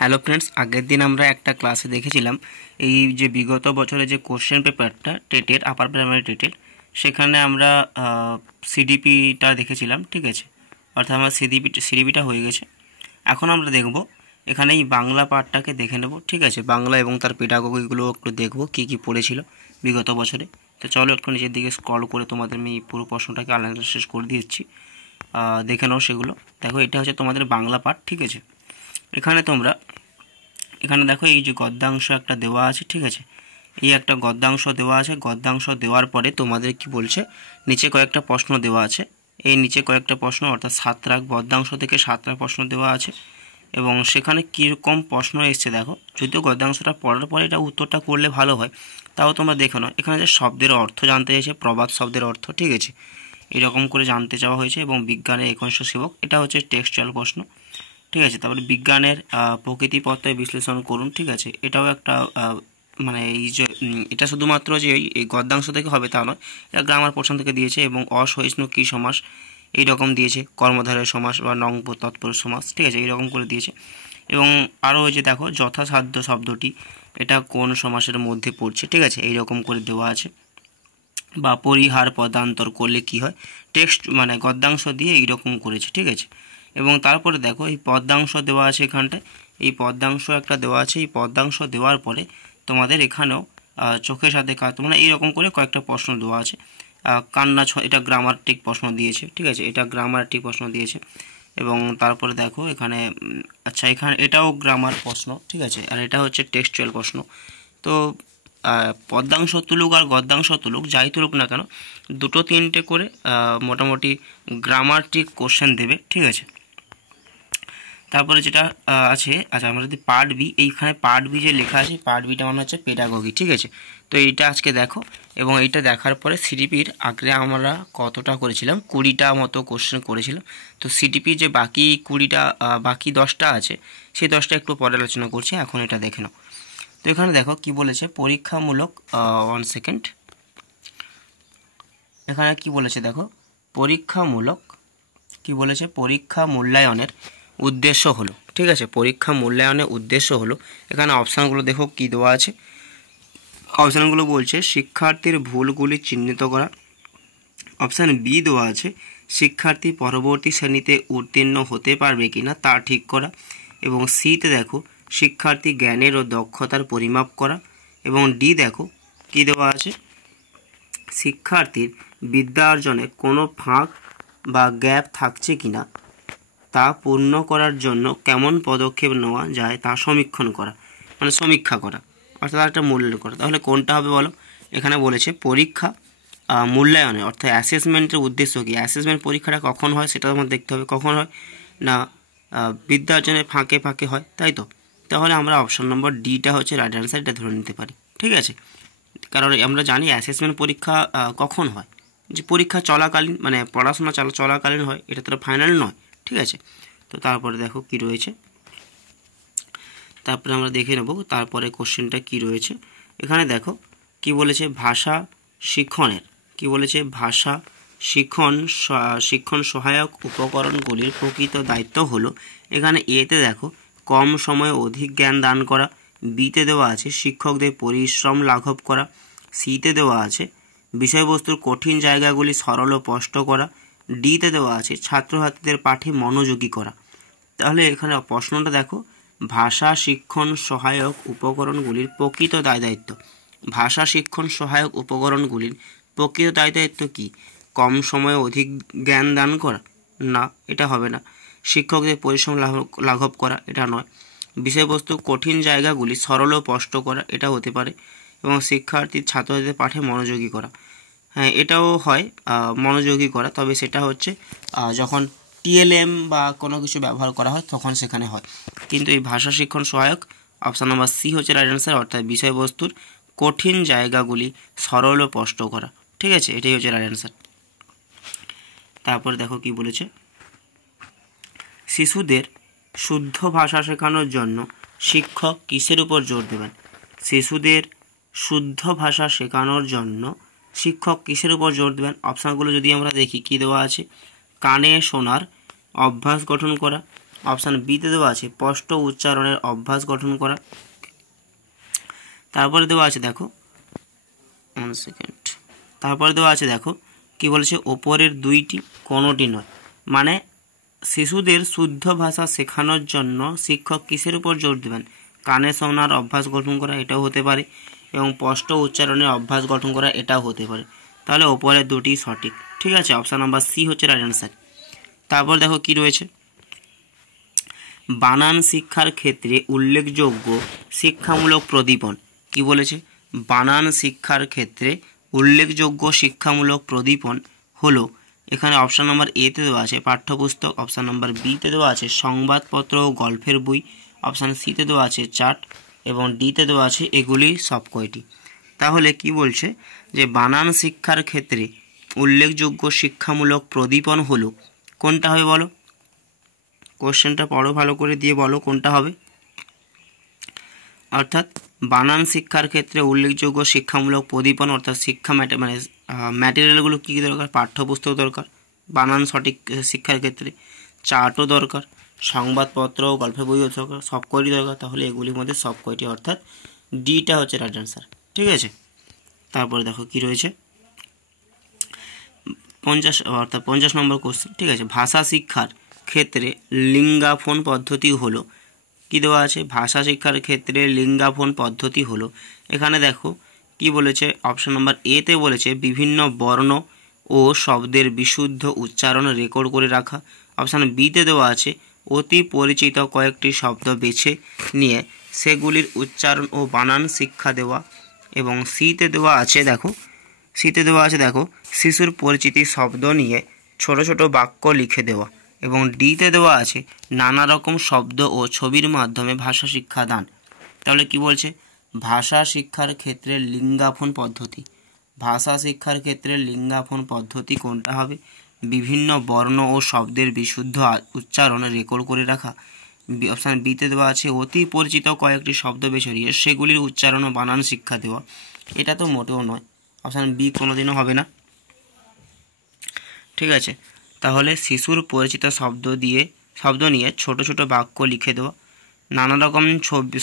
Hello friends, আগের দিন আমরা একটা ক্লাসে দেখেছিলাম এই যে বিগত বছরে যে কোশ্চেন পেপারটা টেটের আপার প্রাইমারি টেটের, সেখানে আমরা সিডিপিটা দেখেছিলাম। ঠিক আছে, অর্থাৎ আমার সিডিপিটা হয়ে গেছে। এখন আমরা দেখব এখানে এই বাংলা পার্টটাকে দেখে নেব। ঠিক আছে, বাংলা এবং তার পেডাগোগিগুলো একটু দেখব কী কী পড়েছিল বিগত বছরে। তো চলো একটু নিচের দিকে স্ক্রল করে তোমাদের আমি পুরো প্রশ্নটাকে আলাদা শেষ করে দিচ্ছি, দেখে নাও সেগুলো। দেখো, এটা হচ্ছে তোমাদের বাংলা পার্ট। ঠিক আছে, এখানে দেখো এই যে গদ্যাংশ একটা দেওয়া আছে। ঠিক আছে, এই একটা গদ্যাংশ দেওয়া আছে। গদ্যাংশ দেওয়ার পরে তোমাদের কি বলছে, নিচে কয়েকটা প্রশ্ন দেওয়া আছে। এই নিচে কয়েকটা প্রশ্ন, অর্থাৎ 7টা গদ্যাংশ থেকে 7টা প্রশ্ন দেওয়া আছে এবং সেখানে কীরকম প্রশ্ন এসছে দেখো। যদিও গদ্যাংশটা পড়ার পরে এটা উত্তরটা করলে ভালো হয়, তাও তোমরা দেখো না। এখানে যে শব্দের অর্থ জানতে চাইছে, প্রবাদ শব্দের অর্থ। ঠিক আছে, এরকম করে জানতে চাওয়া হয়েছে। এবং বিজ্ঞানের একনিষ্ঠ সেবক, এটা হচ্ছে টেক্সচুয়াল প্রশ্ন। ঠিক আছে, তারপরে বিজ্ঞানের প্রকৃতিতত্ত্ব বিশ্লেষণ করুন। ঠিক আছে, এটাও একটা মানে এই যে এটা শুধুমাত্র যে এই গদ্যাংশ থেকে হবে তা নয়, এটা গ্রামার পোর্শন থেকে দিয়েছে। এবং অসহিষ্ণু কী সমাস এইরকম দিয়েছে, কর্মধারয় সমাস বা নং তৎপর সমাস। ঠিক আছে, এইরকম করে দিয়েছে। এবং আরও ওই যে দেখো, যথাসাধ্য শব্দটি এটা কোন সমাসের মধ্যে পড়ছে। ঠিক আছে, এইরকম করে দেওয়া আছে। বা পরিহার পদান্তর করলে কি হয়, টেক্সট মানে গদ্যাংশ দিয়ে এইরকম করেছে। ঠিক আছে, এবং তারপরে দেখো এই পদ্যাংশ দেওয়া আছে এখানটায়, এই পদ্যাংশ একটা দেওয়া আছে। এই পদ্যাংশ দেওয়ার পরে তোমাদের এখানেও চোখের সাথে কাজ, মানে এইরকম করে কয়েকটা প্রশ্ন দেওয়া আছে। কান্না এটা গ্রামারটিক প্রশ্ন দিয়েছে। ঠিক আছে, এটা গ্রামারটিক প্রশ্ন দিয়েছে। এবং তারপরে দেখো এখানে আচ্ছা, এখানে এটাও গ্রামার প্রশ্ন। ঠিক আছে, আর এটা হচ্ছে টেক্সচুয়াল প্রশ্ন। তো পদ্যাংশ তুলুক আর গদ্যাংশ তুলুক, যাই তুলুক না কেন, দুটো তিনটে করে মোটামুটি গ্রামারটিক কোশ্চেন দেবে। ঠিক আছে, তারপরে যেটা আছে, আচ্ছা আমরা যদি পার্ট বি, এইখানে পার্ট বি যে লেখা আছে, পার্ট বিটা মানে হচ্ছে পেডাগোগি। ঠিক আছে, তো এইটা আজকে দেখো। এবং এইটা দেখার পরে সিডিপির আগে আমরা কতটা করেছিলাম, 20টা মতো কোশ্চেন করেছিলাম। তো সিডিপির যে বাকি 20টা বাকি 10টা আছে, সেই 10টা একটু পরে আলোচনা করছি। এখন এটা দেখে নাও। তো এখানে দেখো কি বলেছে, পরীক্ষামূলক 1 সেকেন্ড, এখানে কি বলেছে দেখো, পরীক্ষামূলক কি বলেছে, পরীক্ষা মূল্যায়নের উদ্দেশ্য হলো। ঠিক আছে, পরীক্ষা মূল্যায়নের উদ্দেশ্য হলো, এখানে অপশানগুলো দেখো কি দেওয়া আছে। অপশানগুলো বলছে শিক্ষার্থীর ভুলগুলি চিহ্নিত করা। অপশান বি দেওয়া আছে শিক্ষার্থী পরবর্তী শ্রেণীতে উত্তীর্ণ হতে পারবে কিনা তা ঠিক করা। এবং সিতে দেখো শিক্ষার্থী জ্ঞানের ও দক্ষতার পরিমাপ করা। এবং ডি দেখো কি দেওয়া আছে, শিক্ষার্থীর বিদ্যা অর্জনে কোনো ফাঁক বা গ্যাপ থাকছে কিনা তা পূর্ণ করার জন্য কেমন পদক্ষেপ নেওয়া যায় তা সমীক্ষণ করা, মানে সমীক্ষা করা, অর্থাৎ একটা মূল্যায়ন করা। তাহলে কোনটা হবে বলো? এখানে বলেছে পরীক্ষা মূল্যায়নে, অর্থাৎ অ্যাসেসমেন্টের উদ্দেশ্য কী, অ্যাসেসমেন্ট পরীক্ষাটা কখন হয় সেটা আমার দেখতে হবে। কখন হয় না, বিদ্যা অর্জনের ফাঁকে ফাঁকে হয়, তাই তো। তাহলে আমরা অপশন নম্বর ডিটা হচ্ছে রাইট অ্যান্সার, এটা ধরে নিতে পারি। ঠিক আছে, কারণ আমরা জানি অ্যাসেসমেন্ট পরীক্ষা কখন হয়, যে পরীক্ষা চলাকালীন, মানে পড়াশোনা চলাকালীন হয়, এটা তো ফাইনাল নয়। ঠিক আছে, তো তারপরে দেখো কি রয়েছে, তারপরে আমরা দেখে নেব তারপরে কোশ্চেনটা কি রয়েছে। এখানে দেখো কি বলেছে, ভাষা শিক্ষণের কি বলেছে, ভাষা শিক্ষণ সহায়ক উপকরণগুলির প্রকৃত দায়িত্ব হলো। এখানে এতে দেখো কম সময়ে অধিক জ্ঞান দান করা। বিতে দেওয়া আছে শিক্ষকদের পরিশ্রম লাঘব করা। সিতে দেওয়া আছে বিষয়বস্তুর কঠিন জায়গাগুলি সরল ও স্পষ্ট করা। ডিতে দেওয়া আছে ছাত্রছাত্রীদের পাঠে মনোযোগী করা। তাহলে এখানে প্রশ্নটা দেখো, ভাষা শিক্ষণ সহায়ক উপকরণগুলির প্রকৃত দায়িত্ব, ভাষা শিক্ষণ সহায়ক উপকরণগুলির প্রকৃত দায়িত্ব কি? কম সময়ে অধিক জ্ঞান দান করা? না, এটা হবে না। শিক্ষকদের পরিশ্রম লাঘব করা? এটা নয়। বিষয়বস্তু কঠিন জায়গাগুলি সরল ও স্পষ্ট করা? এটা হতে পারে। এবং শিক্ষার্থীর ছাত্রদের পাঠে মনোযোগী করা? হ্যাঁ, এটাও হয় মনোযোগী করা, তবে সেটা হচ্ছে যখন টিএলএম বা কোনো কিছু ব্যবহার করা হয় তখন সেখানে হয়। কিন্তু এই ভাষা শিক্ষণ সহায়ক অপশান নম্বর সি হচ্ছে রাইট অ্যান্সার, অর্থাৎ বিষয়বস্তুর কঠিন জায়গাগুলি সরল ও স্পষ্ট করা। ঠিক আছে, এটাই হচ্ছে রাইট অ্যান্সার। তারপরে দেখো কি বলেছে, শিশুদের শুদ্ধ ভাষা শেখানোর জন্য শিক্ষক কিসের উপর জোর দেবেন? শিশুদের শুদ্ধ ভাষা শেখানোর জন্য শিক্ষক কিসের উপর জোর দেবেন? অপশানগুলো যদি আমরা দেখি কি দেওয়া আছে, কানে শোনার অভ্যাস গঠন করা, অপশান বিতে দেওয়া আছে স্পষ্ট উচ্চারণের অভ্যাস গঠন করা। তারপরে দেওয়া আছে দেখো 1 সেকেন্ড, তারপরে দেওয়া আছে দেখো কি বলেছে, ওপরের দুইটি কোনোটি নয়। মানে শিশুদের শুদ্ধ ভাষা শেখানোর জন্য শিক্ষক কিসের উপর জোর দেবেন? কানে শোনার অভ্যাস গঠন করা, এটাও হতে পারে, এবং স্পষ্ট উচ্চারণের অভ্যাস গঠন করা, এটাও হতে পারে। তাহলে ওপরের দুটি সঠিক। ঠিক আছে, অপশান নাম্বার সি হচ্ছে রাইট অ্যান্সার। তারপর দেখো কি রয়েছে, বানান শিক্ষার ক্ষেত্রে উল্লেখযোগ্য শিক্ষামূলক প্রদীপন। কি বলেছে? বানান শিক্ষার ক্ষেত্রে উল্লেখযোগ্য শিক্ষামূলক প্রদীপন হলো, এখানে অপশান নাম্বার এতে দেওয়া আছে পাঠ্যপুস্তক, অপশান নাম্বার বিতে দেওয়া আছে সংবাদপত্র ও গল্পের বই, অপশান সিতে দেওয়া আছে চার্ট, এবং ডিতে দেওয়া আছে এগুলি সব কয়টি। তাহলে কি বলছে যে বানান শিক্ষার ক্ষেত্রে উল্লেখযোগ্য শিক্ষামূলক প্রদীপন হলো, কোনটা হবে বলো? কোশ্চেনটা পড়ো ভালো করে, দিয়ে বলো কোনটা হবে। অর্থাৎ বানান শিক্ষার ক্ষেত্রে উল্লেখযোগ্য শিক্ষামূলক প্রদীপন, অর্থাৎ শিক্ষা ম্যাটেরিয়ালগুলো কী কী দরকার? পাঠ্যপুস্তক দরকার বানান সঠিক শিক্ষার ক্ষেত্রে, চার্টও দরকার, সংবাদপত্র ও গল্পের বইও দরকার, সব কয়টি দরকার। তাহলে এগুলির মধ্যে সব কয়টি, অর্থাৎ ডিটা হচ্ছে রাইট অ্যান্সার। ঠিক আছে, তারপরে দেখো কি রয়েছে 50 নম্বর কোশ্চেন। ঠিক আছে, ভাষা শিক্ষার ক্ষেত্রে লিঙ্গাফোন পদ্ধতি হলো, কি দেওয়া আছে? ভাষা শিক্ষার ক্ষেত্রে লিঙ্গাফোন পদ্ধতি হলো, এখানে দেখো কি বলেছে, অপশন নাম্বার এতে বলেছে বিভিন্ন বর্ণ ও শব্দের বিশুদ্ধ উচ্চারণ রেকর্ড করে রাখা। অপশান বিতে দেওয়া আছে অতি পরিচিত কয়েকটি শব্দ বেছে নিয়ে সেগুলির উচ্চারণ ও বানান শিক্ষা দেওয়া। এবং সিতে দেওয়া আছে দেখো শিশুর পরিচিতি শব্দ নিয়ে ছোট ছোট বাক্য লিখে দেওয়া। এবং ডিতে দেওয়া আছে নানা রকম শব্দ ও ছবির মাধ্যমে ভাষা শিক্ষা দান। তাহলে কি বলছে? ভাষা শিক্ষার ক্ষেত্রে লিঙ্গাফোন পদ্ধতি, ভাষা শিক্ষার ক্ষেত্রে লিঙ্গাফোন পদ্ধতি কোনটা হবে? বিভিন্ন বর্ণ ও শব্দের বিশুদ্ধ উচ্চারণ রেকর্ড করে রাখা। অপশান বিতে দেওয়া আছে অতি পরিচিত কয়েকটি শব্দ বেছে নিয়ে সেগুলির উচ্চারণ ও বানান শিক্ষা দেওয়া। এটা তো মোটেও নয়, অপশান বি কোনোদিনও হবে না। ঠিক আছে, তাহলে শিশুর পরিচিত শব্দ নিয়ে ছোট ছোট বাক্য লিখে দেওয়া, নানা রকম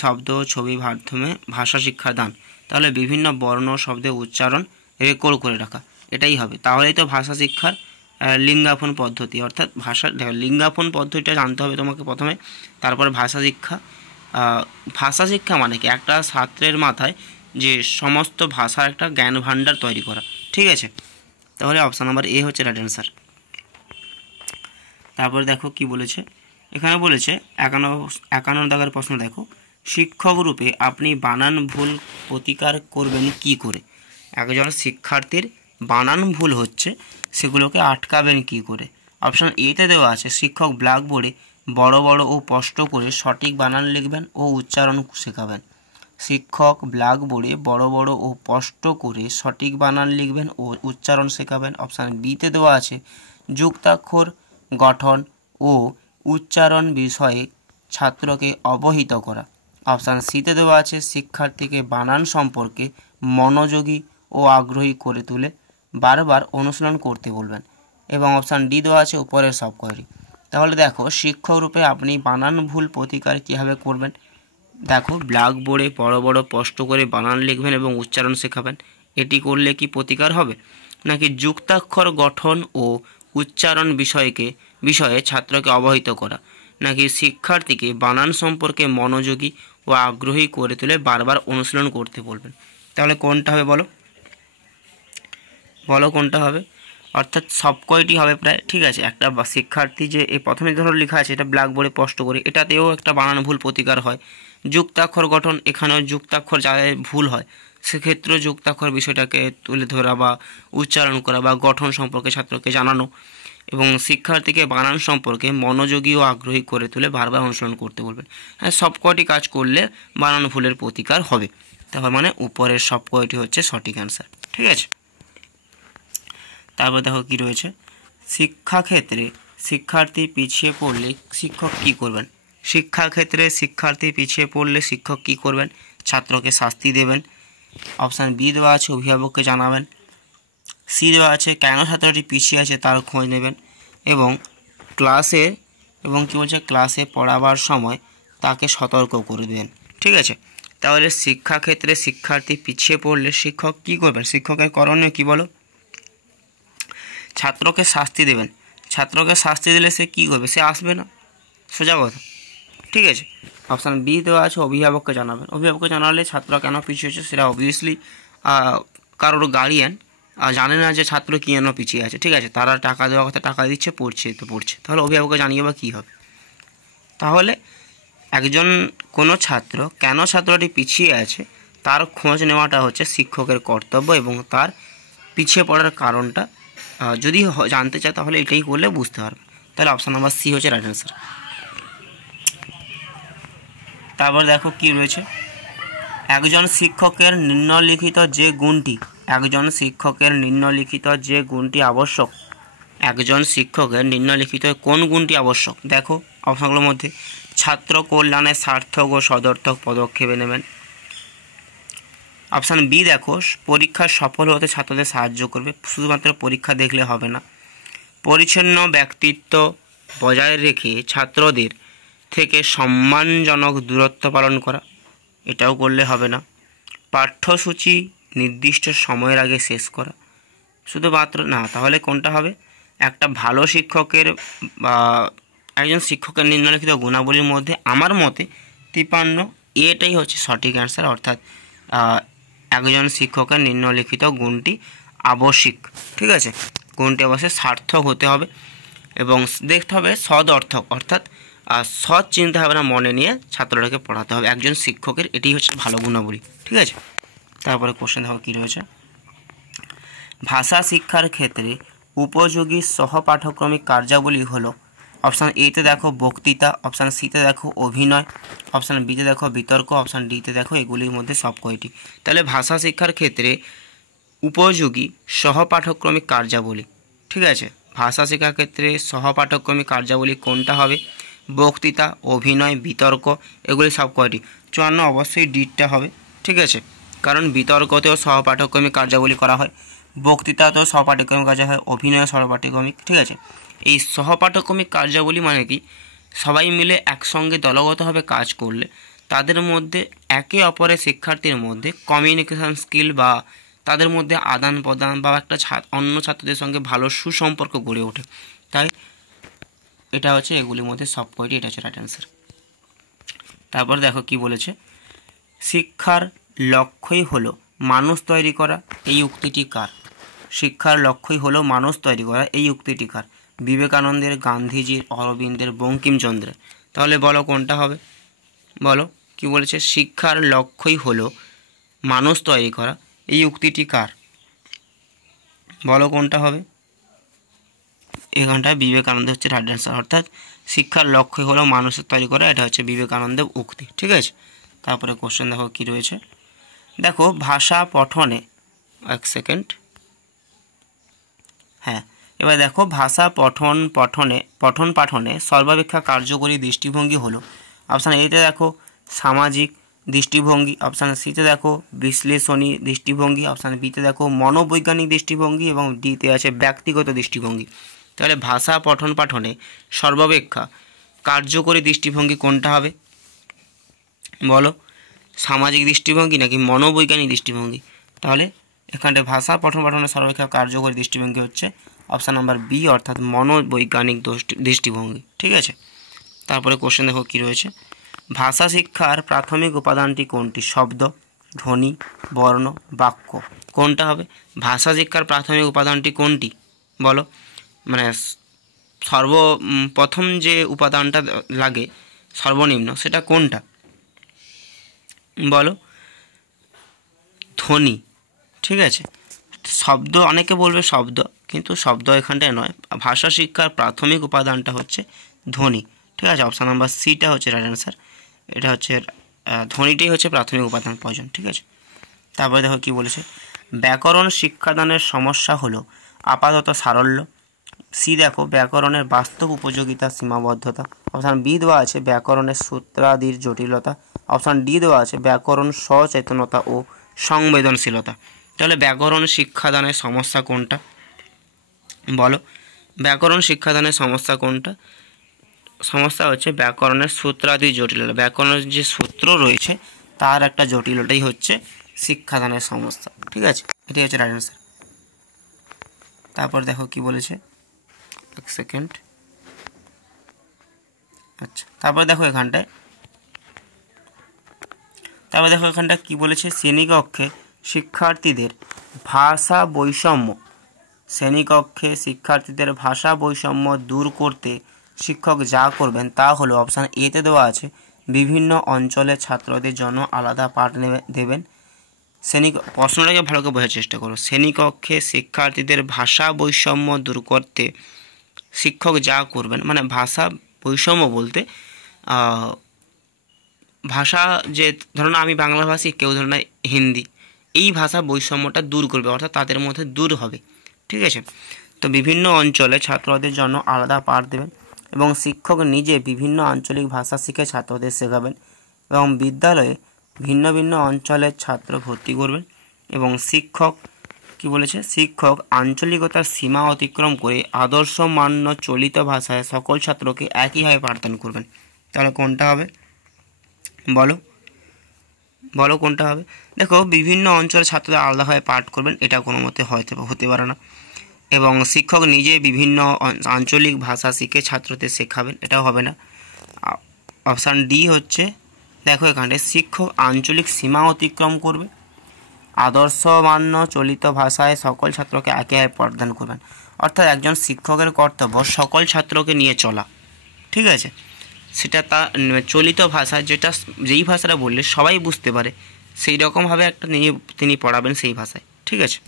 শব্দ ও ছবির মাধ্যমে ভাষা শিক্ষা দান। তাহলে বিভিন্ন বর্ণ শব্দের উচ্চারণ রেকর্ড করে রাখা, এটাই হবে। তাহলেই তো ভাষা শিক্ষার লিঙ্গাফোন পদ্ধতি। অর্থাৎ লিঙ্গাফোন পদ্ধতিটা জানতে হবে তোমাকে প্রথমে, তারপর ভাষা শিক্ষা মানে কি? একটা ছাত্রের মাথায় যে সমস্ত ভাষার একটা জ্ঞান ভাণ্ডার তৈরি করা। ঠিক আছে, তাহলে অপশান নাম্বার এ হচ্ছে রাইট অ্যান্সার। তারপর দেখো কি বলেছে, এখানে বলেছে 51 দাগের প্রশ্ন দেখো, শিক্ষক রূপে আপনি বানান ভুল প্রতিকার করবেন কি করে? একজন শিক্ষার্থীর বানান ভুল হচ্ছে, সেগুলোকে আটকাবেন কি করে? অপশান এতে দেওয়া আছে শিক্ষক ব্ল্যাকবোর্ডে বড় বড় ও স্পষ্ট করে সঠিক বানান লিখবেন ও উচ্চারণ শেখাবেন। শিক্ষক ব্ল্যাকবোর্ডে বড় বড় ও স্পষ্ট করে সঠিক বানান লিখবেন ও উচ্চারণ শেখাবেন। অপশান বিতে দেওয়া আছে যুক্তাক্ষর গঠন ও উচ্চারণ বিষয়ে ছাত্রকে অবহিত করা। অপশান সিতে দেওয়া আছে শিক্ষার্থীকে বানান সম্পর্কে মনোযোগী ও আগ্রহী করে তুলে বারবার অনুশীলন করতে বলবেন। এবং অপশান ডি দেওয়া আছে উপরের সব কয়টি। তাহলে দেখো শিক্ষক রূপে আপনি বানান ভুল প্রতিকার কীভাবে করবেন? দেখো ব্ল্যাকবোর্ডে বড় বড় স্পষ্ট করে বানান লিখবেন এবং উচ্চারণ শেখাবেন, এটি করলে কি প্রতিকার হবে? নাকি যুক্তাক্ষর গঠন ও উচ্চারণ বিষয়ে ছাত্রকে অবহিত করা, নাকি শিক্ষার্থীকে বানান সম্পর্কে মনোযোগী ও আগ্রহী করে তুলে বারবার অনুশীলন করতে বলবেন? তাহলে কোনটা হবে বলো কোনটা হবে? অর্থাৎ সব কয়টি হবে প্রায়। ঠিক আছে, একটা শিক্ষার্থী যে এই প্রথমে ধরো লেখা আছে এটা ব্ল্যাকবোর্ডে স্পষ্ট করে, এটাতেও একটা বানান ভুল প্রতিকার হয়। যুক্তাক্ষর গঠন, এখানেও যুক্তাক্ষর যাদের ভুল হয় সেক্ষেত্রেও যুক্তাক্ষর বিষয়টাকে তুলে ধরা বা উচ্চারণ করা বা গঠন সম্পর্কে ছাত্রকে জানানো। এবং শিক্ষার্থীকে বানান সম্পর্কে মনোযোগী ও আগ্রহী করে তুলে বারবার অনুসরণ করতে বলবেন। হ্যাঁ, সব কয়টি কাজ করলে বানান ভুলের প্রতিকার হবে। তাহলে মানে উপরের সব কয়টি হচ্ছে সঠিক অ্যান্সার। ঠিক আছে, তারপর দেখো কি রয়েছে, শিক্ষাক্ষেত্রে শিক্ষার্থী পিছিয়ে পড়লে শিক্ষক কি করবেন? শিক্ষাক্ষেত্রে শিক্ষার্থী পিছিয়ে পড়লে শিক্ষক কি করবেন? ছাত্রকে শাস্তি দেবেন। অপশান বি দেওয়া আছে অভিভাবককে জানাবেন। সি দেওয়া আছে কেন ছাত্রটি পিছিয়ে আছে তার খোঁজ নেবেন। এবং এবং কী বলছে ক্লাসে পড়াবার সময় তাকে সতর্ক করে দেবেন। ঠিক আছে, তাহলে শিক্ষাক্ষেত্রে শিক্ষার্থী পিছিয়ে পড়লে শিক্ষক কী করবেন? শিক্ষকের করণীয় কী বলো? ছাত্রকে শাস্তি দেবেন। ছাত্রকে শাস্তি দিলে সে কী করবে? সে আসবে না, সোজা কথা। ঠিক আছে, অপশান বি দেওয়া আছে অভিভাবককে জানাবেন। অভিভাবককে জানালে ছাত্র কেন পিছিয়ে হচ্ছে সেটা অবভিয়াসলি কারোর গার্ডিয়ান জানে না যে ছাত্র কী জন্য পিছিয়ে আছে। ঠিক আছে, তারা টাকা দেওয়ার কথা টাকা দিচ্ছে, পড়ছে তো পড়ছে, তাহলে অভিভাবককে জানিয়ে বা কী হবে? তাহলে একজন কোনো ছাত্র কেন ছাত্রটি পিছিয়ে আছে তার খোঁজ নেওয়াটা হচ্ছে শিক্ষকের কর্তব্য, এবং তার পিছিয়ে পড়ার কারণটা যদি জানতে চায় তাহলে এটাই করলে বুঝতে পারবে। তাহলে অপশান নাম্বার সি হচ্ছে রাইট অ্যান্সার। তারপর দেখো কি রয়েছে, একজন শিক্ষকের নিম্নলিখিত যে গুণটি আবশ্যক, একজন শিক্ষকের নিম্নলিখিত কোন গুণটি আবশ্যক? দেখো অপশনগুলোর মধ্যে ছাত্র কল্যাণে সার্থক ও সদর্থক পদক্ষেপে নেবেন। অপশান বি দেখো পরীক্ষায় সফল হতে ছাত্রদের সাহায্য করবে, শুধুমাত্র পরীক্ষা দেখলে হবে না। পরিচ্ছন্ন ব্যক্তিত্ব বজায় রেখে ছাত্রদের থেকে সম্মানজনক দূরত্ব পালন করা, এটাও করলে হবে না। পাঠ্যসূচি নির্দিষ্ট সময়ের আগে শেষ করা, শুধুমাত্র না, তাহলে কোনটা হবে? একটা ভালো শিক্ষকের বা একজন শিক্ষকের নিম্নলিখিত গুণাবলীর মধ্যে আমার মতে 53 এটাই হচ্ছে সঠিক অ্যান্সার, অর্থাৎ একজন শিক্ষকের নিম্নলিখিত গুণটি আবশ্যিক। ঠিক আছে, গুণটি অবশ্যই সার্থক হতে হবে এবং দেখতে হবে সদর্থক, অর্থাৎ সৎ চিন্তাভাবনা মনে নিয়ে ছাত্রটাকে পড়াতে হবে একজন শিক্ষকের, এটি হচ্ছে ভালো গুণাবলী। ঠিক আছে, তারপরে কোশ্চেন দেখো কী রয়েছে, ভাষা শিক্ষার ক্ষেত্রে উপযোগী সহপাঠক্রমিক কার্যাবলী হলো, অপশান এতে দেখো বক্তৃতা, অপশান সিতে দেখো অভিনয়, অপশান বিতে দেখো বিতর্ক, অপশান ডিতে দেখো এগুলির মধ্যে সব কয়টি। তাহলে ভাষা শিক্ষার ক্ষেত্রে উপযোগী সহপাঠক্রমিক কার্যাবলী, ঠিক আছে, ভাষা শিক্ষার ক্ষেত্রে সহপাঠক্রমিক কার্যাবলী কোনটা হবে? বক্তৃতা, অভিনয়, বিতর্ক, এগুলি সব কয়টি? 54 অবশ্যই ডিটটা হবে। ঠিক আছে, কারণ বিতর্কতেও সহপাঠক্রমিক কার্যাবলী করা হয়, বক্তৃতাতেও সহপাঠক্রমিক কার্য হয়, অভিনয় সহপাঠক্রমিক। ঠিক আছে, এই সহপাঠক্রমিক কার্যাবলী মানে কি? সবাই মিলে একসঙ্গে দলগতভাবে কাজ করলে তাদের মধ্যে একে অপরের শিক্ষার্থীর মধ্যে কমিউনিকেশান স্কিল বা তাদের মধ্যে আদান প্রদান বা একটা অন্য ছাত্রদের সঙ্গে ভালো সুসম্পর্ক গড়ে ওঠে। তাই এটা হচ্ছে এগুলির মধ্যে সব কয়টি, এটা হচ্ছে রাইট অ্যান্সার। তারপর দেখো কি বলেছে, শিক্ষার লক্ষ্যই হলো মানুষ তৈরি করা, এই উক্তিটি কার? শিক্ষার লক্ষ্যই হলো মানুষ তৈরি করা, এই উক্তিটি কার? বিবেকানন্দের, গান্ধীজির, অরবিন্দের, বঙ্কিমচন্দ্রের। তাহলে বলো কোনটা হবে? বলো কি বলেছে, শিক্ষার লক্ষ্যই হলো মানুষ তৈরি করা, এই উক্তিটি কার? বলো কোনটা হবে? এখানটায় বিবেকানন্দ হচ্ছে রাইট অ্যান্সার, অর্থাৎ শিক্ষার লক্ষ্যই হলো মানুষের তৈরি করা, এটা হচ্ছে বিবেকানন্দের উক্তি। ঠিক আছে, তারপরে কোশ্চেন দেখো কি রয়েছে, দেখো ভাষা পঠনে, এক সেকেন্ড, হ্যাঁ, এবার দেখো ভাষা পঠন পাঠনে সর্বাপেক্ষা কার্যকরী দৃষ্টিভঙ্গি হলো, অপশান এতে দেখো সামাজিক দৃষ্টিভঙ্গি, অপশান সিতে দেখো বিশ্লেষণী দৃষ্টিভঙ্গি, অপশান বিতে দেখো মনোবৈজ্ঞানিক দৃষ্টিভঙ্গি এবং ডিতে আছে ব্যক্তিগত দৃষ্টিভঙ্গি। তাহলে ভাষা পঠন পাঠনে সর্বাপেক্ষা কার্যকরী দৃষ্টিভঙ্গি কোনটা হবে? বলো, সামাজিক দৃষ্টিভঙ্গি নাকি মনোবৈজ্ঞানিক দৃষ্টিভঙ্গি? তাহলে এখানটায় ভাষা পঠন পাঠনের সর্বাপেক্ষা কার্যকরী দৃষ্টিভঙ্গি হচ্ছে অপশান নাম্বার বি, অর্থাৎ মনোবৈজ্ঞানিক দৃষ্টিভঙ্গি। ঠিক আছে, তারপরে কোশ্চেন দেখো কী রয়েছে, ভাষা শিক্ষার প্রাথমিক উপাদানটি কোনটি? শব্দ, ধ্বনি, বর্ণ, বাক্য, কোনটা হবে? ভাষা শিক্ষার প্রাথমিক উপাদানটি কোনটি বলো? মানে সর্বপ্রথম যে উপাদানটা লাগে সর্বনিম্ন, সেটা কোনটা বলো? ধ্বনি। ঠিক আছে, শব্দ অনেকে বলবে শব্দ, কিন্তু শব্দ এখানটায় নয়, ভাষা শিক্ষার প্রাথমিক উপাদানটা হচ্ছে ধ্বনি। ঠিক আছে, অপশান নাম্বার সিটা হচ্ছে রাইট অ্যান্সার, এটা হচ্ছে ধ্বনিটাই হচ্ছে প্রাথমিক উপাদান প্রয়োজন। ঠিক আছে, তারপরে দেখো কি বলেছে, ব্যাকরণ শিক্ষাদানের সমস্যা হলো আপাতত সারল্য, সি দেখো ব্যাকরণের বাস্তব উপযোগিতা সীমাবদ্ধতা, অপশান বি দেওয়া আছে ব্যাকরণের সূত্রাদির জটিলতা, অপশান ডি দেওয়া আছে ব্যাকরণ সচেতনতা ও সংবেদনশীলতা। তাহলে ব্যাকরণ শিক্ষাদানের সমস্যা কোনটা বলো? ব্যাকরণ শিক্ষাদানের সমস্যা কোনটা? সমস্যা হচ্ছে ব্যাকরণের সূত্রাদি জটিলতা। ব্যাকরণের যে সূত্র রয়েছে তার একটা জটিলতাই হচ্ছে শিক্ষাদানের সমস্যা। ঠিক আছে, এটাই হচ্ছে রাইট অ্যান্সার। তারপর দেখো কি বলেছে, এক সেকেন্ড। আচ্ছা, তারপর দেখো এখানটায় কি বলেছে, শ্রেণীকক্ষে শিক্ষার্থীদের ভাষা বৈষম্য দূর করতে শিক্ষক যা করবেন তা হলো, অপশান এতে দেওয়া আছে বিভিন্ন অঞ্চলের ছাত্রদের জন্য আলাদা পাঠ দেবেন। প্রশ্নটাকে ভালো করে বোঝার চেষ্টা করো। শ্রেণীকক্ষে শিক্ষার্থীদের ভাষা বৈষম্য দূর করতে শিক্ষক যা করবেন, মানে ভাষা বৈষম্য বলতে ভাষা, যে ধরুন আমি বাংলা ভাষী, কেউ ধরুন হিন্দি, এই ভাষা বৈষম্যটা দূর করবে, অর্থাৎ তাদের মধ্যে দূর হবে। ঠিক আছে, তো বিভিন্ন অঞ্চলে ছাত্রদের জন্য আলাদা পাঠ দেবেন এবং শিক্ষক নিজে বিভিন্ন আঞ্চলিক ভাষা শিখে ছাত্রদের শেখাবেন এবং বিদ্যালয়ে ভিন্ন ভিন্ন অঞ্চলের ছাত্র ভর্তি করবেন এবং শিক্ষক আঞ্চলিকতার সীমা অতিক্রম করে আদর্শ মান্য চলিত ভাষায় সকল ছাত্রকে একইভাবে পাঠদান করবেন। তাহলে কোনটা হবে বলো কোনটা হবে? দেখো, বিভিন্ন অঞ্চলের ছাত্রদের আলাদাভাবে পাঠ করবেন, এটা কোনো মতে হতে পারে না। এবং শিক্ষক নিজে বিভিন্ন আঞ্চলিক ভাষা শিখে ছাত্রদের শেখাবেন, এটাও হবে না। অপশান ডি হচ্ছে, দেখো এখানে শিক্ষক আঞ্চলিক সীমা অতিক্রম করবে, আদর্শ মান্য চলিত ভাষায় সকল ছাত্রকে একইভাবে পাঠদান করবেন। অর্থাৎ একজন শিক্ষকের কর্তব্য সকল ছাত্রকে নিয়ে চলা। ঠিক আছে, সেটা তার চলিত ভাষা, যেই ভাষাটা বললে সবাই বুঝতে পারে সেই রকমভাবে তিনি পড়াবেন সেই ভাষায়। ঠিক আছে,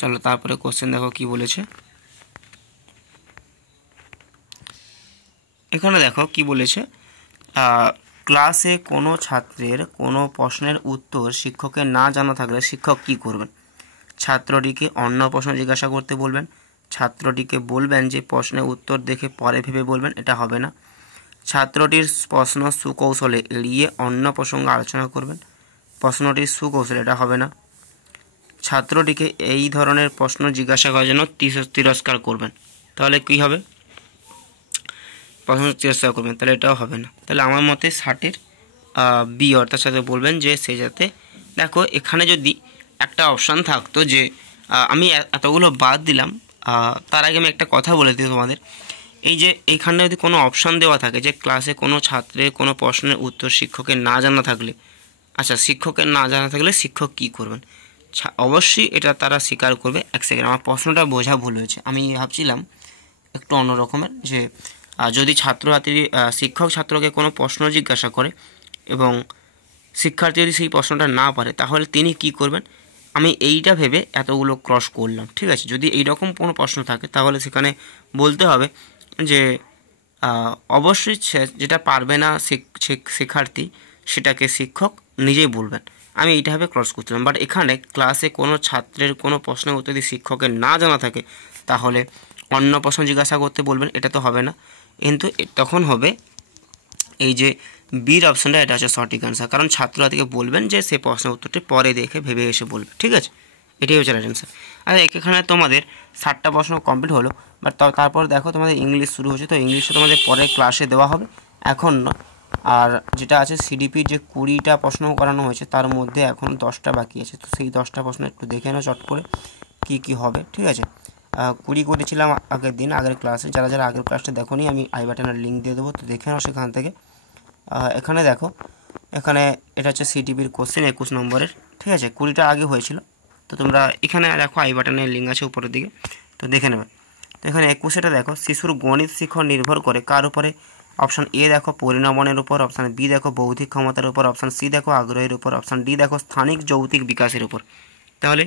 চলো তারপরে কোশ্চেন দেখো কি বলেছে। এখানে দেখো কি বলেছে, ক্লাসে কোনো ছাত্রের কোনো প্রশ্নের উত্তর শিক্ষকের না জানা থাকলে শিক্ষক কি করবেন? ছাত্রটিকে অন্য প্রশ্ন জিজ্ঞাসা করতে বলবেন, ছাত্রটিকে বলবেন যে প্রশ্নের উত্তর দেখে পরে ভেবে বলবেন, এটা হবে না। ছাত্রটির প্রশ্ন সুকৌশলে এড়িয়ে অন্য প্রসঙ্গে আলোচনা করবেন, প্রশ্নটির সুকৌশল, এটা হবে না। ছাত্রটিকে এই ধরনের প্রশ্ন জিজ্ঞাসা করার জন্য তিরস্কার করবেন, তাহলে কী হবে? প্রশ্ন তিরস্কার করবেন, তাহলে এটাও হবে না। তাহলে আমার মতে 60-এর বি, অর্থাৎ সাথে বলবেন যে সে যাতে, দেখো এখানে যদি একটা অপশান থাকতো যে আমি এতগুলো বাদ দিলাম, তার আগে আমি একটা কথা বলে দিই তোমাদের। এই যে এইখানে যদি কোনো অপশান দেওয়া থাকে যে ক্লাসে কোনো ছাত্রের কোনো প্রশ্নের উত্তর শিক্ষকের না জানা থাকলে, শিক্ষকের না জানা থাকলে শিক্ষক কী করবেন? অবশ্যই এটা তারা স্বীকার করবে। এক সেকেন্ড, আমার প্রশ্নটা বোঝা ভুল হয়েছে, আমি ভাবছিলাম একটু অন্য রকমের, যে যদি শিক্ষক ছাত্রকে কোনো প্রশ্ন জিজ্ঞাসা করে এবং শিক্ষার্থী যদি সেই প্রশ্নটা না পারে তাহলে তিনি কি করবেন, আমি এইটা ভেবে এতগুলো ক্রস করলাম। ঠিক আছে, যদি এইরকম কোনো প্রশ্ন থাকে তাহলে সেখানে বলতে হবে যে অবশ্যই যেটা পারবে না শিক্ষার্থী সেটাকে শিক্ষক নিজেই বলবেন, আমি এইটাভাবে ক্রস করছিলাম। বাট এখানে ক্লাসে কোনো ছাত্রের কোনো প্রশ্নের উত্তর যদি শিক্ষকের না জানা থাকে তাহলে অন্য প্রশ্ন জিজ্ঞাসা করতে বলবেন, এটা তো হবে না। কিন্তু তখন হবে এই যে বির অপশানটা, এটা হচ্ছে সঠিক অ্যান্সার, কারণ ছাত্রছাত্রীকে বলবেন যে সেই প্রশ্নের উত্তরটি পরে দেখে ভেবে এসে বলবে। ঠিক আছে, এটাই হচ্ছে রাইট অ্যান্সার। আর এখানে তোমাদের 60টা প্রশ্ন কমপ্লিট হলো, বাট তারপর দেখো তোমাদের ইংলিশ শুরু হচ্ছে, তো ইংলিশটা তোমাদের পরের ক্লাসে দেওয়া হবে, এখন নয়। আর যেটা আছে সিডিপির যে 20টা প্রশ্ন করানো হয়েছে তার মধ্যে এখন 10টা বাকি আছে, তো সেই 10টা প্রশ্ন একটু দেখে নাও চট করে কি হবে। ঠিক আছে, 20 করেছিলাম আগের ক্লাসে, যারা আগের ক্লাসটা দেখো নি আমি আই বাটনের লিঙ্ক দিয়ে দেবো, তো দেখে নাও সেখান থেকে। এখানে দেখো, এখানে এটা হচ্ছে সিটিপির কোশ্চেন 21 নম্বরের। ঠিক আছে, 20টা আগে হয়েছিল, তো তোমরা এখানে দেখো আই বাটনের লিঙ্ক আছে উপরের দিকে, তো দেখে নেবে। তো এখানে 21টা দেখো, শিশুর গণিত শিক্ষণ নির্ভর করে কার উপরে? অপশান এ দেখো পরিণমনের উপর, অপশান বি দেখো বৌদ্ধিক ক্ষমতার উপর, অপশান সি দেখো আগ্রহের উপর, অপশান ডি দেখো স্থানিক যৌক্তিক বিকাশের উপর। তাহলে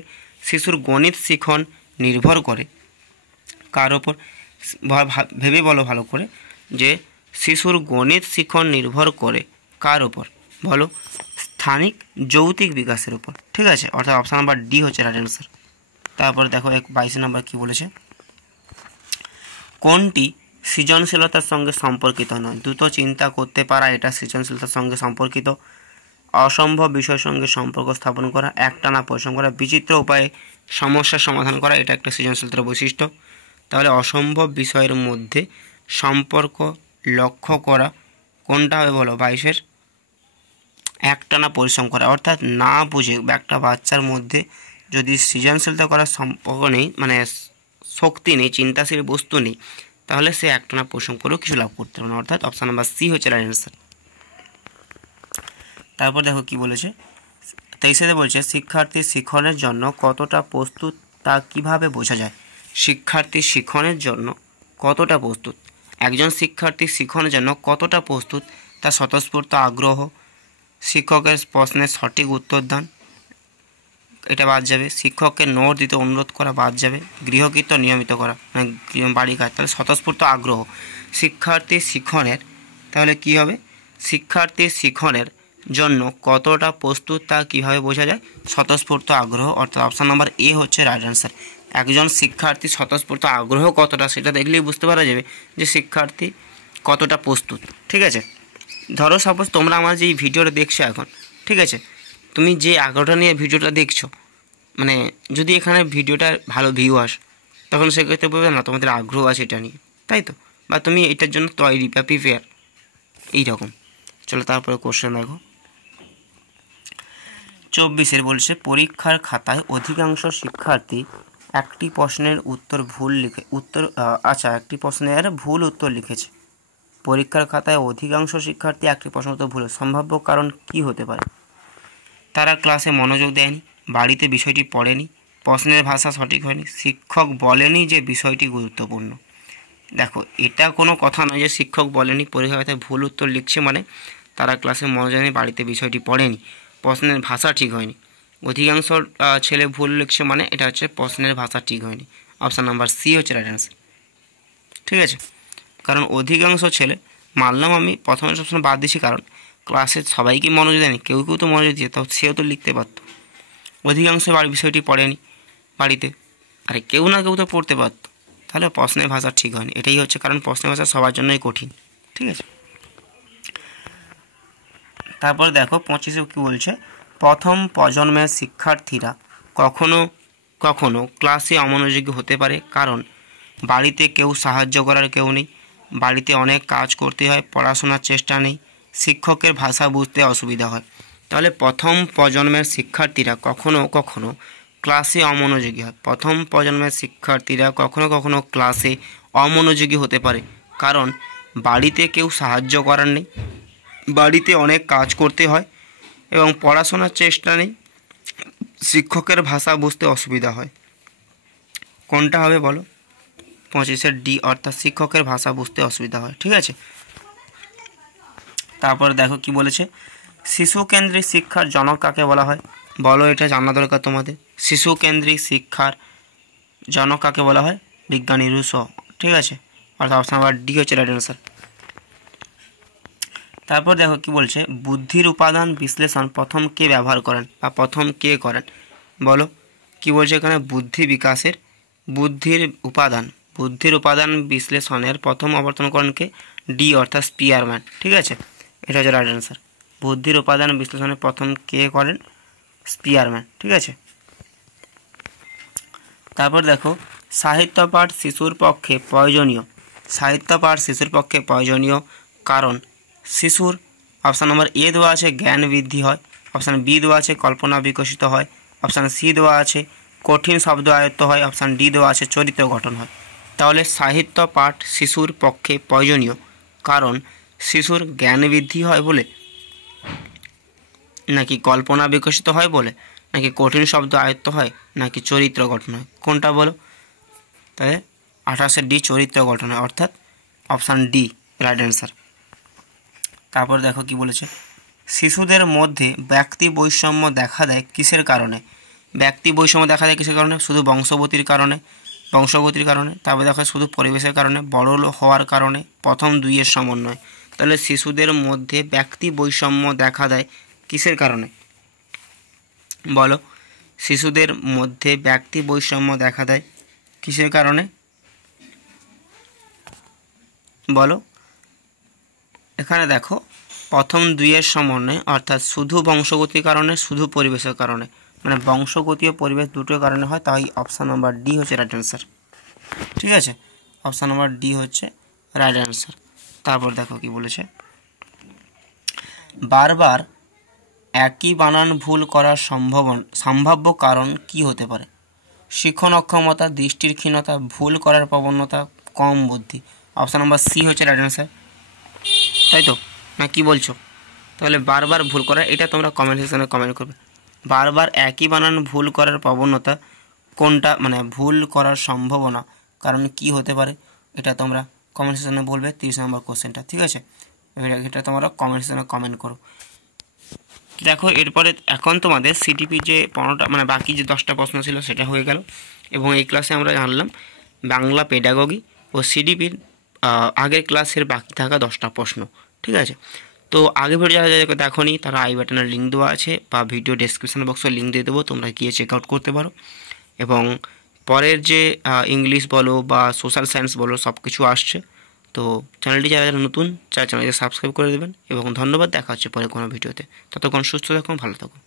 শিশুর গণিত শিক্ষণ নির্ভর করে কার ওপর? ভেবে বলো ভালো করে, যে শিশুর গণিত শিক্ষণ নির্ভর করে কার ওপর? বলো, স্থানিক যৌক্তিক বিকাশের উপর। ঠিক আছে, অর্থাৎ অপশান নাম্বার ডি হচ্ছে রাইট অ্যান্সার। তারপর দেখো 22 নম্বর কী বলেছে, কোনটি সৃজনশীলতার সঙ্গে সম্পর্কিত নয়? দ্রুত চিন্তা করতে পারা এটা সৃজনশীলতার সঙ্গে সম্পর্কিত, অসম্ভব বিষয়ের সঙ্গে সম্পর্ক স্থাপন করা, একটানা পরিশ্রম করা, বিচিত্র উপায়ে সমস্যার সমাধান করা, এটা একটা সৃজনশীলতার বৈশিষ্ট্য। তাহলে অসম্ভব বিষয়ের মধ্যে সম্পর্ক লক্ষ্য করা, কোনটা হবে বলো 22-এর একটানা পরিশ্রম করা, অর্থাৎ না বুঝে একটা বাচ্চার মধ্যে যদি সৃজনশীলতা করার সম্পর্ক নেই, মানে শক্তি নেই, চিন্তাশীল বস্তু নেই, তাহলে সে একটানা পরিশ্রম করেও কিছু লাভ করতে পারে না, অর্থাৎ অপশান নাম্বার সি হচ্ছে রাইট অ্যান্সার। তারপর দেখো কি বলেছে, 23-এ বলছে শিক্ষার্থী শিক্ষণের জন্য কতটা প্রস্তুত তা কিভাবে বোঝা যায়। শিক্ষার্থী শিক্ষণের জন্য কতটা প্রস্তুত, একজন শিক্ষার্থী শিক্ষণের জন্য কতটা প্রস্তুত তা স্বতঃস্ফূর্ত আগ্রহ, শিক্ষকের প্রশ্নের সঠিক উত্তর দান, এটা বাদ যাবে, শিক্ষককে নোট দিতে অনুরোধ করা বাদ যাবে, গৃহকৃত্য নিয়মিত করা মানে বাড়ি কাজ, তাহলে স্বতঃস্ফূর্ত আগ্রহ। শিক্ষার্থী শিক্ষণের তাহলে কি হবে, শিক্ষার্থী শিক্ষণের জন্য কতটা প্রস্তুত তা কীভাবে বোঝা যায়, স্বতঃস্ফূর্ত আগ্রহ, অর্থাৎ অপশান নাম্বার এ হচ্ছে রাইট অ্যান্সার। একজন শিক্ষার্থী স্বতঃস্ফূর্ত আগ্রহ কতটা সেটা দেখলেই বুঝতে পারা যাবে যে শিক্ষার্থী কতটা প্রস্তুত। ঠিক আছে, ধরো সাপোজ তোমরা আমার যে ভিডিওটা দেখছো এখন, ঠিক আছে, তুমি যে আগ্রহটা নিয়ে ভিডিওটা দেখছো, মানে যদি এখানে ভিডিওটা ভালো ভিউ আস, তখন সেক্ষেত্রে বলবে না তোমাদের আগ্রহ আছে এটা নিয়ে, তাই তো, বা তুমি এটার জন্য তৈরি বা প্রিপেয়ার, এইরকম। চলো তারপরে কোশ্চেন দেখো, 24-এর বলছে পরীক্ষার খাতায় অধিকাংশ শিক্ষার্থী একটি প্রশ্নের উত্তর ভুল লিখে একটি প্রশ্নের ভুল উত্তর লিখেছে। পরীক্ষার খাতায় অধিকাংশ শিক্ষার্থী একটি প্রশ্নের উত্তর ভুল, সম্ভাব্য কারণ কি হতে পারে। তারা ক্লাসে মনোযোগ দেয়নি, বাড়িতে বিষয়টি পড়েনি, প্রশ্নের ভাষা সঠিক হয়নি, শিক্ষক বলেনি যে বিষয়টি গুরুত্বপূর্ণ। দেখো এটা কোনো কথা নয় যে শিক্ষক বলেনি পরীক্ষার খাতায় ভুল উত্তর লিখছে মানে তারা ক্লাসে মনোযোগ নেই, বাড়িতে বিষয়টি পড়েনি, প্রশ্নের ভাষা ঠিক হয়নি। অধিকাংশ ছেলে ভুল লিখছে মানে এটা হচ্ছে প্রশ্নের ভাষা ঠিক হয়নি, অপশান নাম্বার সি হচ্ছে রাইট অ্যান্সার। ঠিক আছে, কারণ অধিকাংশ ছেলে, মানলাম আমি প্রথমে সবসময় বাদ দিছি, কারণ ক্লাসে সবাইকে মনোযোগ দেয়নি, কেউ কেউ তো মনোযোগ দিয়ে, তো সেও তো লিখতে পারত। অধিকাংশ বিষয়টি পড়েনি বাড়িতে, আরে কেউ না কেউ তো পড়তে পারত, তাহলে প্রশ্নের ভাষা ঠিক হয়নি, এটাই হচ্ছে কারণ। প্রশ্নের ভাষা সবার জন্যই কঠিন। ঠিক আছে, তারপর দেখো 25-এ কী বলছে, প্রথম প্রজন্মের শিক্ষার্থীরা কখনো কখনো ক্লাসে অমনোযোগী হতে পারে, কারণ বাড়িতে কেউ সাহায্য করার কেউ নেই, বাড়িতে অনেক কাজ করতে হয়, পড়াশোনার চেষ্টা নেই, শিক্ষকের ভাষা বুঝতে অসুবিধা হয়। তাহলে প্রথম প্রজন্মের শিক্ষার্থীরা কখনো কখনো ক্লাসে অমনোযোগী হয়, প্রথম প্রজন্মের শিক্ষার্থীরা কখনো কখনো ক্লাসে অমনোযোগী হতে পারে, কারণ বাড়িতে কেউ সাহায্য করার নেই, বাড়িতে অনেক কাজ করতে হয় এবং পড়াশোনার চেষ্টা নেই, শিক্ষকের ভাষা বুঝতে অসুবিধা হয়। কোনটা হবে বলো, 25-এর ডি, অর্থাৎ শিক্ষকের ভাষা বুঝতে অসুবিধা হয়। ঠিক আছে, তারপর দেখো কি বলেছে, শিশু কেন্দ্রিক শিক্ষার জনক কাকে বলা হয়, বলো এটা জানা দরকার তোমাদের। শিশু কেন্দ্রিক শিক্ষার জনক কাকে বলা হয়, বিজ্ঞানী রুসো। ঠিক আছে, অর্থাৎ অপশন নাম্বার ডি হচ্ছে রাইট অ্যান্সার। তারপর দেখো কি বলছে, বুদ্ধির উপাদান বিশ্লেষণ প্রথম কে ব্যবহার করেন বা প্রথম কে করেন, বলো কি বলছে এখানে, বুদ্ধি বিকাশের বুদ্ধির উপাদান বিশ্লেষণের প্রথম অবর্তন করেন কে, ডি অর্থাৎ স্পিয়ারম্যান। ঠিক আছে, এটা হচ্ছে রাইট অ্যান্সার। বুদ্ধির উপাদান বিশ্লেষণের প্রথম কে করেন, স্পিয়ারম্যান। ঠিক আছে, তারপর দেখো সাহিত্য পাঠ শিশুর পক্ষে প্রয়োজনীয়, কারণ শিশুর অপশান নম্বর এ দেওয়া আছে জ্ঞান বৃদ্ধি হয়, অপশান বি দেওয়া আছে কল্পনা বিকশিত হয়, অপশান সি দেওয়া আছে কঠিন শব্দ আয়ত্ত হয়, অপশান ডি দেওয়া আছে চরিত্র গঠন হয়। তাহলে সাহিত্য পাঠ শিশুর পক্ষে প্রয়োজনীয় কারণ শিশুর জ্ঞান বৃদ্ধি হয় বলে, নাকি কল্পনা বিকশিত হয় বলে, নাকি কঠিন শব্দ আয়ত্ত হয়, নাকি চরিত্র গঠন হয়, কোনটা বলো। তাহলে 28-এর ডি চরিত্র গঠন হয়, অর্থাৎ অপশান ডি রাইট অ্যান্সার। তারপর দেখো কি বলেছে, শিশুদের মধ্যে ব্যক্তি বৈষম্য দেখা দেয় কিসের কারণে, শুধু বংশগতির কারণে, তারপর দেখো শুধু পরিবেশের কারণে, বড় হওয়ার কারণে, প্রথম দুইয়ের সমন্বয়। তাহলে শিশুদের মধ্যে ব্যক্তি বৈষম্য দেখা দেয় কিসের কারণে, বলো শিশুদের মধ্যে ব্যক্তি বৈষম্য দেখা দেয় কিসের কারণে, বলো। এখানে দেখো প্রথম দুইয়ের সমন্বয়, অর্থাৎ শুধু বংশগতির কারণে, শুধু পরিবেশের কারণে, মানে বংশগতি ও পরিবেশ দুটোর কারণে হয়, তাই অপশান নাম্বার ডি হচ্ছে রাইট অ্যান্সার। ঠিক আছে, অপশান নাম্বার ডি হচ্ছে রাইট অ্যান্সার। তারপর দেখো কি বলেছে, বারবার একই বানান ভুল করার সম্ভাব্য কারণ কি হতে পারে? শিক্ষণ অক্ষমতা, দৃষ্টির ক্ষীণতা, ভুল করার প্রবণতা, কম বুদ্ধি। অপশান নাম্বার সি হচ্ছে রাইট অ্যান্সার, তাই তো না কি বলছো? তাহলে বারবার ভুল করা, এটা তোমরা কমেন্ট সেকশনে কমেন্ট করবে। বারবার একই বানান ভুল করার প্রবণতা কোনটা, মানে ভুল করার সম্ভাবনা কারণ কি হতে পারে, এটা তোমরা কমেন্ট সেকশনে বলবে 30 নম্বর কোশ্চেনটা, ঠিক আছে? এটা তোমরা কমেন্ট সেকশনে কমেন্ট করো। দেখো এরপরে এখন তোমাদের সিটিপির যে 15টা মানে বাকি যে 10টা প্রশ্ন ছিল সেটা হয়ে গেল, এবং এই ক্লাসে আমরা জানলাম বাংলা পেডাগোগি ও সিডিপির আগের ক্লাসের বাকি থাকা 10টা প্রশ্ন, ঠিক আছে? তো আগে ভিডিও যারা যারা দেখোনি তারা আই বাটনের লিঙ্ক দেওয়া আছে বা ভিডিও ডেসক্রিপশন বক্সে লিঙ্ক দিয়ে দেবো, তোমরা গিয়ে চেক আউট করতে পারো। এবং পরের যে ইংলিশ বলো বা সোশ্যাল সায়েন্স বলো সব কিছু আসছে। তো চ্যানেলটি যারা যারা নতুন চ্যানেলটি সাবস্ক্রাইব করে দেবেন, এবং ধন্যবাদ। দেখা হচ্ছে পরে কোনো ভিডিওতে। ততক্ষণ সুস্থ থাকুন, ভালো থাকুন।